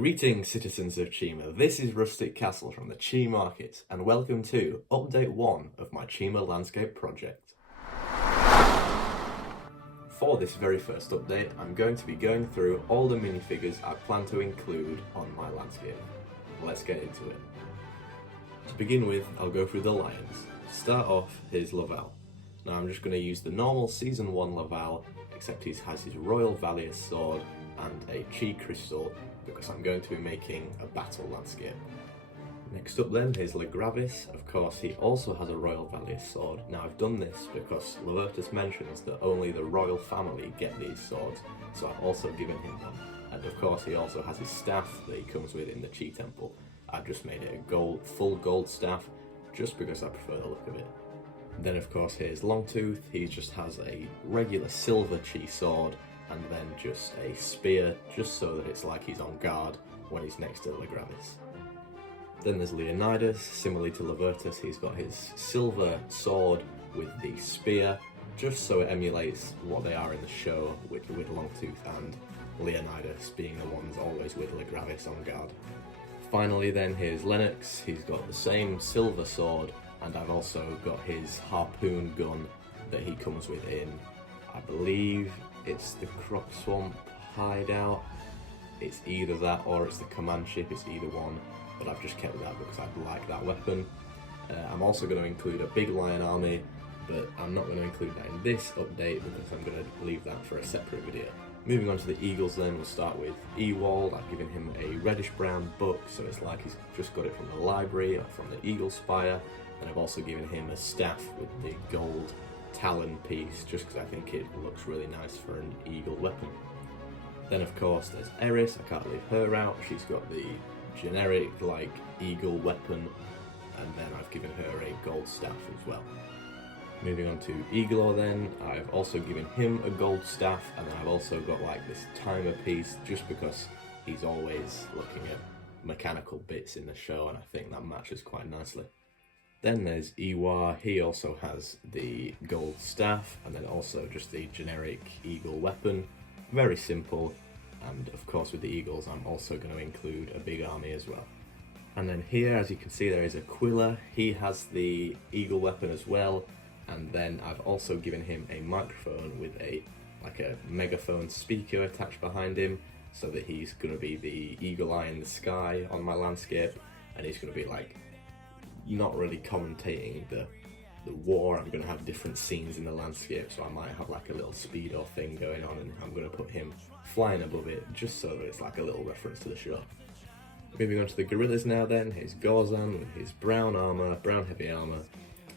Greetings, citizens of Chima. This is RusticCastle from the Chima market, and welcome to Update 1 of my Chima landscape project. For this very first update, I'm going to be going through all the minifigures I plan to include on my landscape. Let's get into it. To begin with, I'll go through the lions. To start off, here's Laval. Now I'm just going to use the normal Season 1 Laval, except he has his Royal Valier sword and a Chi crystal, because I'm going to be making a battle landscape. Next up then is Legravis. Of course, he also has a Royal Valier sword. Now I've done this because Lavertus mentions that only the royal family get these swords, so I've also given him one. And of course he also has his staff that he comes with in the Chi temple. I've just made it a full gold staff, just because I prefer the look of it. Then of course here's Longtooth. He just has a regular silver Chi sword, and then just a spear, just so that it's like he's on guard when he's next to Legravis. Then there's Leonidas. Similarly to Lavertus, he's got his silver sword with the spear, just so it emulates what they are in the show with Longtooth and Leonidas being the ones always with Legravis on guard. Finally then, here's Lennox. He's got the same silver sword, and I've also got his harpoon gun that he comes with in, I believe it's the Croc Swamp hideout. It's either that or it's the command ship, it's either one, but I've just kept that because I like that weapon. I'm also going to include a big lion army, but I'm not going to include that in this update because I'm going to leave that for a separate video. Moving on to the eagles then, we'll start with Ewald. I've given him a reddish brown book, so it's like he's just got it from the library or from the eagle spire, and I've also given him a staff with the gold talon piece, just because I think it looks really nice for an eagle weapon. Then of course there's Eris. I can't leave her out. She's got the generic like eagle weapon, and then I've given her a gold staff as well. Moving on to Igor then, I've also given him a gold staff, and then I've also got like this timer piece, just because he's always looking at mechanical bits in the show, and I think that matches quite nicely. Then there's Iwa. He also has the gold staff, and then also just the generic eagle weapon. Very simple, and of course with the eagles I'm also going to include a big army as well. And then here, as you can see, there is Aquila. He has the eagle weapon as well, and then I've also given him a microphone with a megaphone speaker attached behind him, so that he's going to be the eagle eye in the sky on my landscape, and he's going to be like not really commentating the war. I'm going to have different scenes in the landscape, so I might have like a little speedo thing going on, and I'm going to put him flying above it, just so that it's like a little reference to the show. Moving on to the gorillas now then, here's Gorzan with his brown armour, brown heavy armour,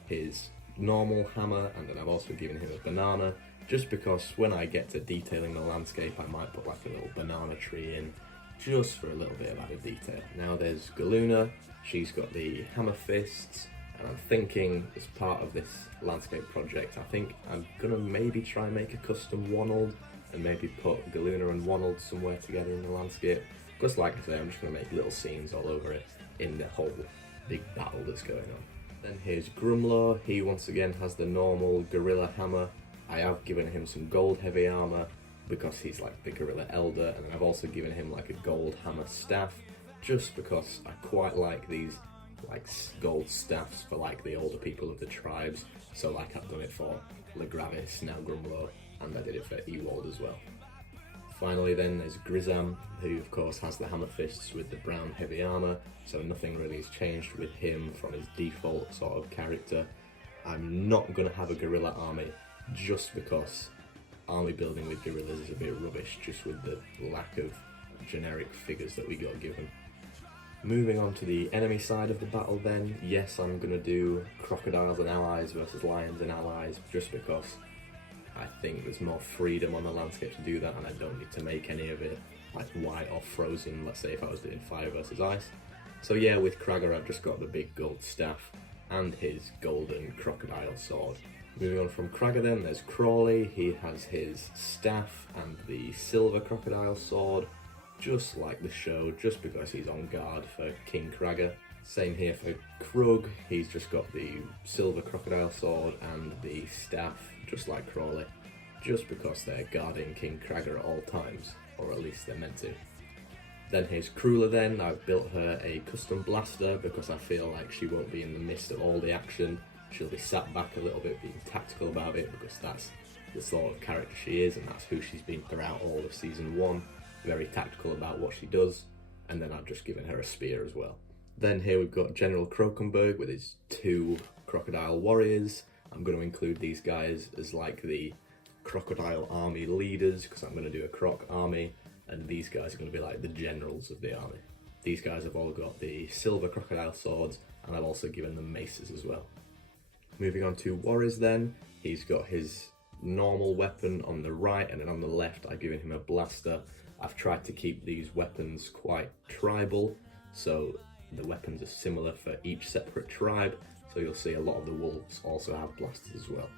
his normal hammer, and then I've also given him a banana, just because when I get to detailing the landscape I might put like a little banana tree in, just for a little bit of added detail. Now there's Galuna. She's got the hammer fists, and I'm thinking as part of this landscape project, I think I'm gonna maybe try and make a custom Wonald and maybe put Galuna and Wonald somewhere together in the landscape. Because like I say, I'm just gonna make little scenes all over it in the whole big battle that's going on. Then here's Grumlaw. He once again has the normal gorilla hammer. I have given him some gold heavy armor because he's like the gorilla elder, and I've also given him like a gold hammer staff, just because I quite like these like gold staffs for like the older people of the tribes. So like I've done it for Legravis, now Grumlaw, and I did it for Ewald as well. Finally then there's Grizam, who of course has the hammer fists with the brown heavy armor, so nothing really has changed with him from his default sort of character. I'm not going to have a gorilla army, just because army building with gorillas is a bit rubbish, just with the lack of generic figures that we got given. Moving on to the enemy side of the battle then, yes, I'm going to do crocodiles and allies versus lions and allies, just because I think there's more freedom on the landscape to do that, and I don't need to make any of it like white or frozen, let's say if I was doing fire versus ice. So yeah, with Krager I've just got the big gold staff and his golden crocodile sword. Moving on from Krager then, there's Crawley. He has his staff and the silver crocodile sword, just like the show, just because he's on guard for King Krager. Same here for Krug. He's just got the silver crocodile sword and the staff, just like Crawley, just because they're guarding King Krager at all times, or at least they're meant to. Then here's Cruella then. I've built her a custom blaster because I feel like she won't be in the midst of all the action. She'll be sat back a little bit, being tactical about it, because that's the sort of character she is, and that's who she's been throughout all of season 1. Very tactical about what she does, and then I've just given her a spear as well. Then here we've got General Crokenberg with his 2 Crocodile warriors. I'm going to include these guys as like the Crocodile army leaders, because I'm going to do a Croc army, and these guys are going to be like the generals of the army. These guys have all got the silver crocodile swords, and I've also given them maces as well. Moving on to Warriors then, he's got his normal weapon on the right, and then on the left I've given him a blaster. I've tried to keep these weapons quite tribal, so the weapons are similar for each separate tribe, so you'll see a lot of the wolves also have blasters as well.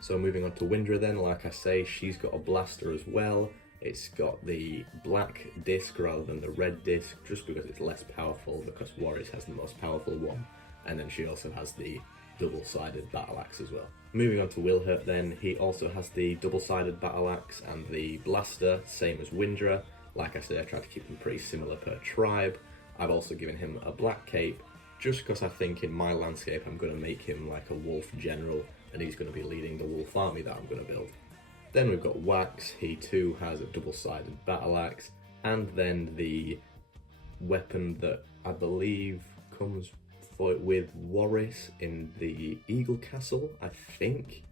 So moving on to Windra then, like I say, she's got a blaster as well. It's got the black disc rather than the red disc, just because it's less powerful, because Warriors has the most powerful one, and then she also has the double-sided battle axe as well. Moving on to Wilhurt then, he also has the double-sided battle axe and the blaster, same as Windra. Like I say, I tried to keep them pretty similar per tribe. I've also given him a black cape, just because I think in my landscape I'm going to make him like a wolf general, and he's going to be leading the wolf army that I'm going to build. Then we've got Wax, he too has a double-sided battle axe, and then the weapon that I believe comes with Warris in the Eagle Castle, I think,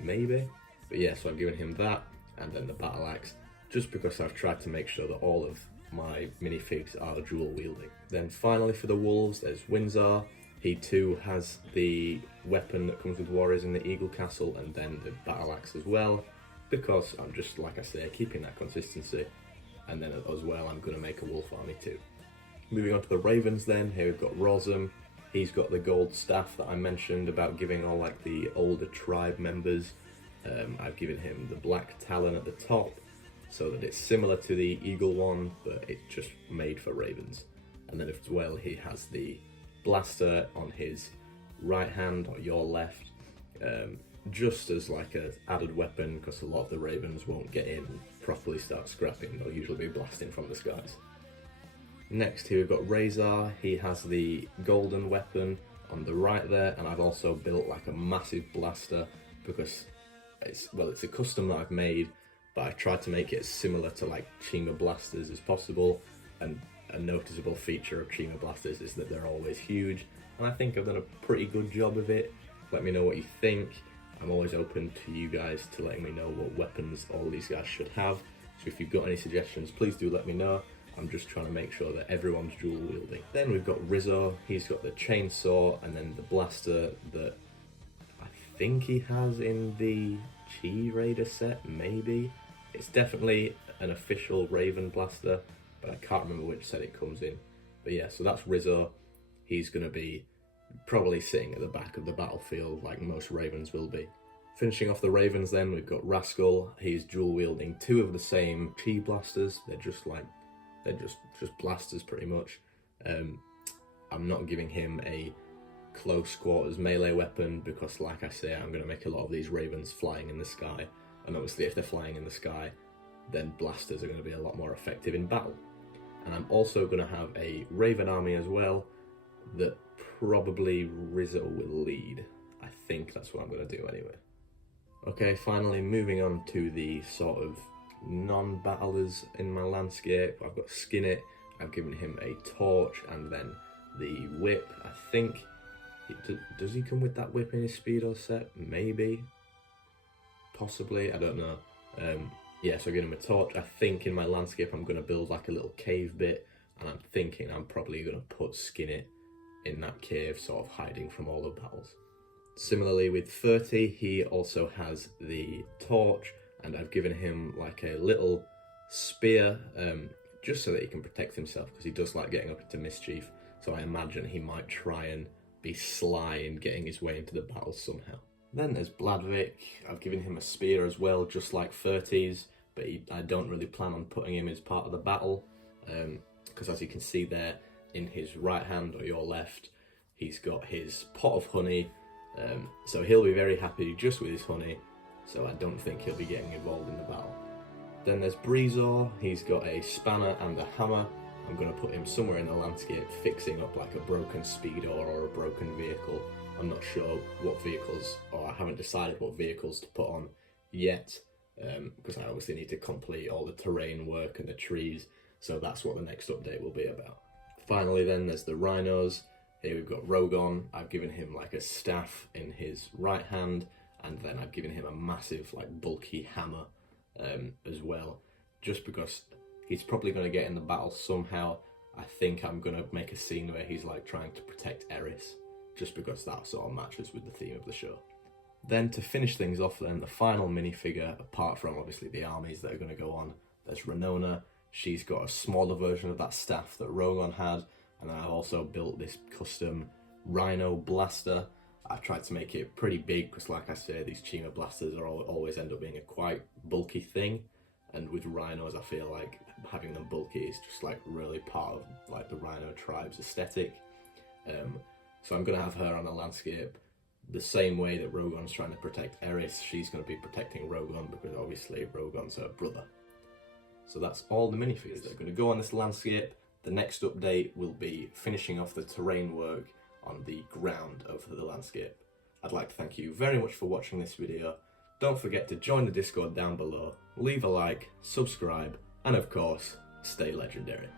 maybe. But yeah, so I've given him that, and then the battle axe, just because I've tried to make sure that all of my minifigs are dual wielding. Then finally for the wolves, there's Windsor. He too has the weapon that comes with Warriors in the Eagle Castle, and then the battle axe as well, because I'm just, like I say, keeping that consistency. And then as well, I'm going to make a wolf army too. Moving on to the Ravens then, here we've got Rosum. He's got the gold staff that I mentioned about giving all like the older tribe members. I've given him the black talon at the top, so that it's similar to the eagle one, but it's just made for ravens. And then as well, he has the blaster on his right hand or your left, just as like an added weapon, because a lot of the ravens won't get in and properly start scrapping. They'll usually be blasting from the skies. Next here we've got Razor. He has the golden weapon on the right there, and I've also built like a massive blaster because it's a custom that I've made, but I tried to make it as similar to like Chima blasters as possible. And a noticeable feature of Chima blasters is that they're always huge, and I think I've done a pretty good job of it. Let me know what you think. I'm always open to you guys to letting me know what weapons all these guys should have. So if you've got any suggestions, please do let me know. I'm just trying to make sure that everyone's dual wielding. Then we've got Rizzo. He's got the chainsaw and then the blaster that I think he has in the Chi Raider set, maybe. It's definitely an official Raven blaster, but I can't remember which set it comes in. But yeah, so that's Rizzo. He's going to be probably sitting at the back of the battlefield like most Ravens will be. Finishing off the Ravens then, we've got Rascal. He's dual wielding 2 of the same Chi blasters. They're just blasters pretty much. I'm not giving him a close quarters melee weapon because, like I say, I'm going to make a lot of these Ravens flying in the sky, and obviously if they're flying in the sky, then blasters are going to be a lot more effective in battle. And I'm also going to have a Raven army as well that probably Rizzo will lead. I think that's what I'm going to do anyway. Okay, finally moving on to the sort of non-battlers in my landscape. I've got Skinnet. I've given him a torch and then the whip. I think does he come with that whip in his speedo set? Maybe, possibly, I don't know. Yeah, so I give him a torch. I think in my landscape I'm going to build like a little cave bit, and I'm thinking I'm probably going to put Skinnet in that cave, sort of hiding from all the battles. Similarly with 30, he also has the torch, and I've given him like a little spear, just so that he can protect himself, because he does like getting up into mischief. So I imagine he might try and be sly in getting his way into the battle somehow. Then there's Bladvik. I've given him a spear as well, just like 30's, but I don't really plan on putting him as part of the battle, because as you can see there, in his right hand or your left, he's got his pot of honey, so he'll be very happy just with his honey, so I don't think he'll be getting involved in the battle. Then there's Breezor. He's got a spanner and a hammer. I'm going to put him somewhere in the landscape fixing up like a broken speedo or a broken vehicle. I'm not sure what vehicles, or I haven't decided what vehicles to put on yet, because I obviously need to complete all the terrain work and the trees, so that's what the next update will be about. Finally then, there's the rhinos. Here we've got Rogon. I've given him like a staff in his right hand, and then I've given him a massive like bulky hammer as well, just because he's probably going to get in the battle somehow. I think I'm going to make a scene where he's like trying to protect Eris, just because that sort of matches with the theme of the show. Then to finish things off then, the final minifigure, apart from obviously the armies that are going to go on, there's Renona. She's got a smaller version of that staff that Rogon had, and then I've also built this custom Rhino blaster. I've tried to make it pretty big because, like I say, these Chima blasters are always end up being a quite bulky thing, and with rhinos I feel like having them bulky is just like really part of like the Rhino tribe's aesthetic. So I'm going to have her on a landscape the same way that Rogon's trying to protect Eris. She's going to be protecting Rogon because obviously Rogon's her brother. So that's all the minifigures that are going to go on this landscape. The next update will be finishing off the terrain work on the ground over the landscape. I'd like to thank you very much for watching this video. Don't forget to join the Discord down below, leave a like, subscribe, and of course, stay legendary.